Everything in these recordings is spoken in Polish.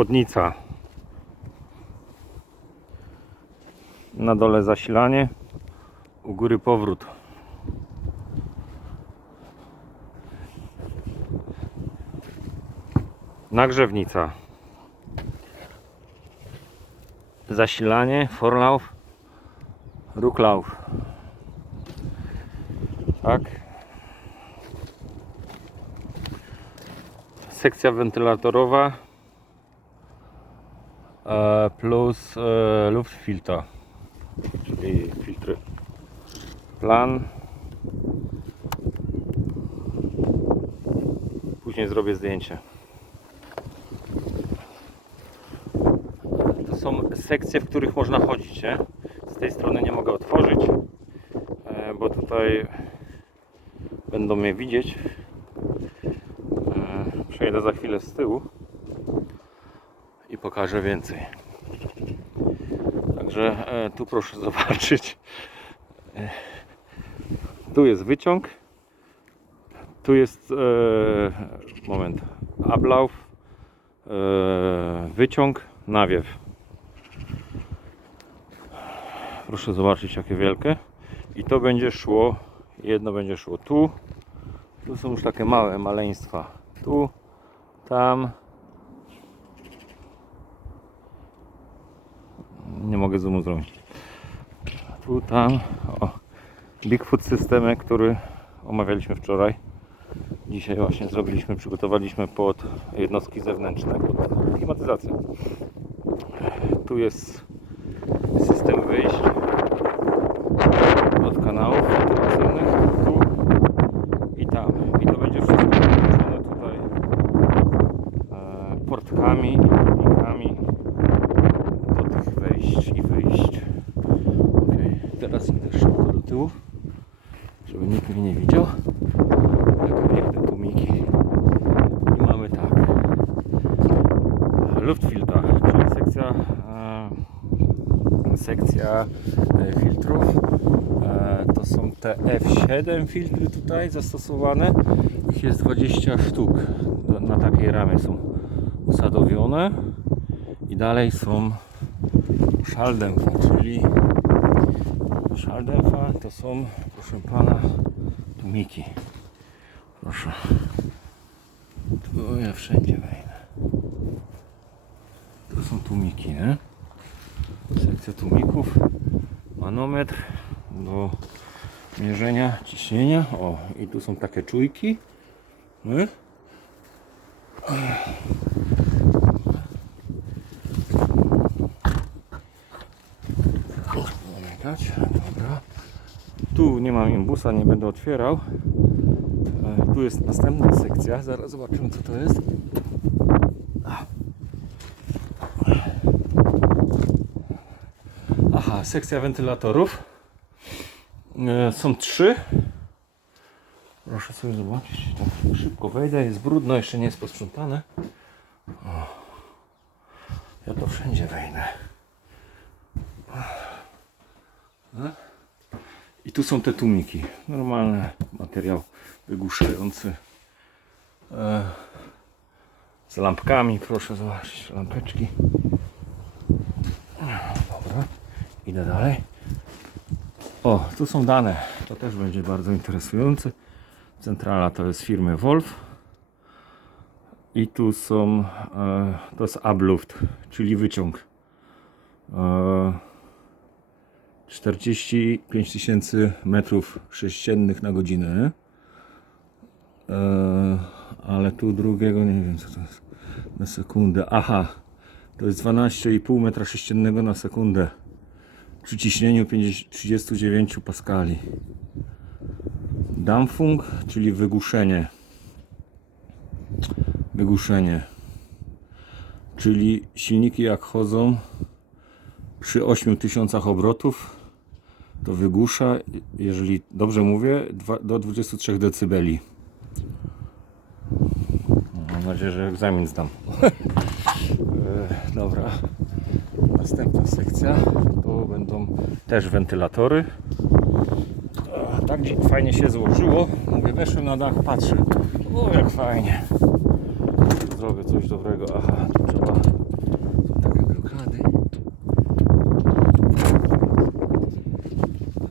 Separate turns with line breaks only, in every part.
chłodnica. Na dole zasilanie, u góry powrót. Nagrzewnica. Zasilanie, forlauf, ruklauf. Tak. Sekcja wentylatorowa plus e, luftfilter, czyli filtry. Plan. Później zrobię zdjęcie. To są sekcje, w których można chodzić. Nie? Z tej strony nie mogę otworzyć, e, bo tutaj będą mnie widzieć. E, Przejdę za chwilę z tyłu pokażę więcej. Także e, tu proszę zobaczyć. E, Tu jest wyciąg. Tu jest e, moment. Ablauf. Wyciąg, nawiew. Proszę zobaczyć jakie wielkie. I to będzie szło, jedno będzie szło tu. Tu są już takie małe maleństwa. Tu, tam. Nie mogę zoomu zrobić. Tu, tam. O. Bigfoot systemy, który omawialiśmy wczoraj. Dzisiaj właśnie zrobiliśmy, przygotowaliśmy pod jednostki zewnętrzne, pod klimatyzację. Tu jest system wyjść od kanałów wentylacyjnych. Tu i tam. I to będzie wszystko połączone tutaj e, portkami i linkami do tych wejść i wyjść. Okay. Teraz idę szybko do tyłu, żeby nikt mnie nie widział. Jak piękne tłumiki. I mamy tak. Luftfilter, czyli sekcja e, sekcja e, filtrów. E, To są te F7 filtry tutaj zastosowane. Ich jest 20 sztuk. Na takiej ramie są usadowione. I dalej są Schalldämpfer, czyli Schalldämpfer to są, proszę pana, tłumiki. Proszę. Tu ja wszędzie wejdę. To są tłumiki, nie? Sekcja tłumików. Manometr do mierzenia ciśnienia. O, i tu są takie czujki. Nie? Dobra. Tu nie mam imbusa, nie będę otwierał. E, Tu jest następna sekcja. Zaraz zobaczymy co to jest. Aha, sekcja wentylatorów. E, Są trzy. Proszę sobie zobaczyć. Tak szybko wejdę. Jest brudno, jeszcze nie jest posprzątane. O. Ja to wszędzie wejdę. E? I tu są te tłumiki. Normalny materiał wygłuszający. E, z lampkami, proszę zobaczyć, lampeczki. Dobra, idę dalej. O, tu są dane. To też będzie bardzo interesujące. Centrala to jest firmy Wolf. I tu są, e, to jest Abluft, czyli wyciąg. E, 45 tysięcy metrów sześciennych na godzinę. E, ale tu drugiego nie wiem co to jest na sekundę. Aha, to jest 12,5 metra sześciennego na sekundę przy ciśnieniu 50, 39 paskali. Dampfung, czyli wygłuszenie. Wygłuszenie. Czyli silniki jak chodzą przy 8000 obrotów to wygłusza, jeżeli dobrze mówię, do 23 dB. Mam nadzieję, że egzamin zdam. E, Dobra. Następna sekcja to będą też wentylatory. Tak fajnie się złożyło. Mówię, weszłem na dach, patrzę. O, jak fajnie. Zrobię coś dobrego. Aha, tu trzeba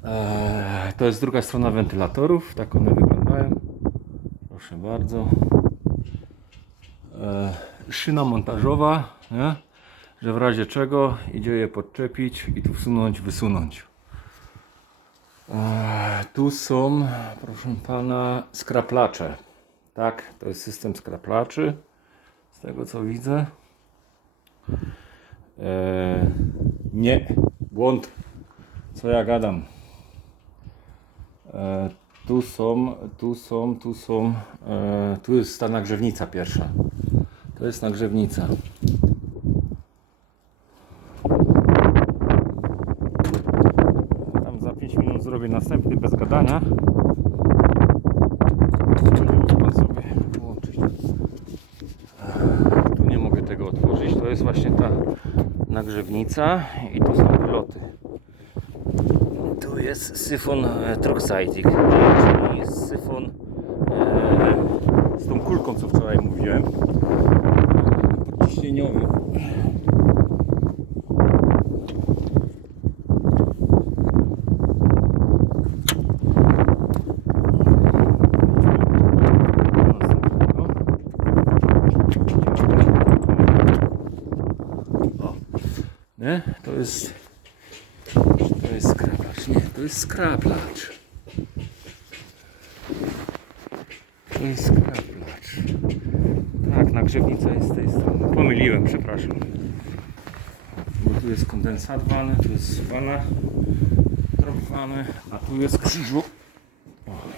Eee, to jest druga strona wentylatorów, tak one wyglądają. Proszę bardzo. Eee, szyna montażowa, nie? że w razie czego idzie je podczepić i tu wsunąć, wysunąć. Eee, tu są, proszę pana, skraplacze. Tak, to jest system skraplaczy, z tego co widzę. Eee, nie, błąd. Co ja gadam? E, tu są, tu są, tu są. E, tu jest ta nagrzewnica pierwsza. To jest nagrzewnica. Tam za 5 minut zrobię następny bez gadania. Tu nie mogę tego otworzyć. To jest właśnie ta nagrzewnica i tu są wyloty. Tu jest syfon e, Truxaitic, czyli syfon e, z tą kulką, co wczoraj mówiłem. Podciśnieniowy. Nie? To jest skraplacz. Nie, to jest skraplacz. To jest skraplacz. Tak, nagrzewnica jest z tej strony. Pomyliłem, przepraszam. Bo tu jest kondensat wany, tu jest wana drop a tu jest krzyżu,